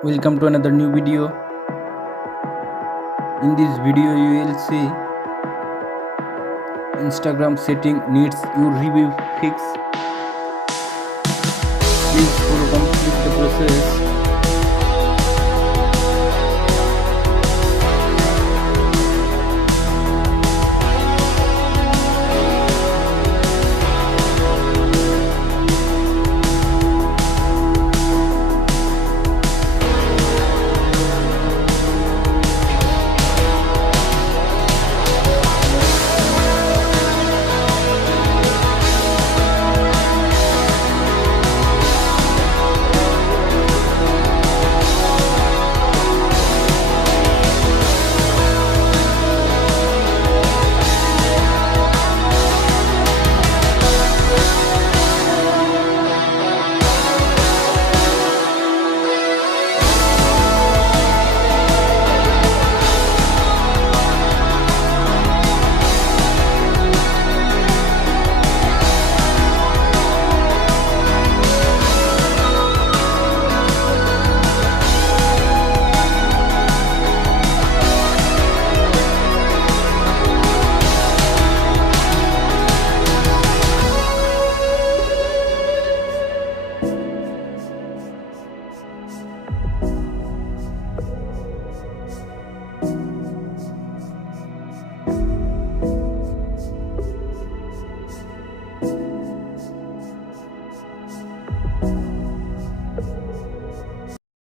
Welcome to another new video. In this video you will see Instagram setting needs your review fix. Please follow complete the process.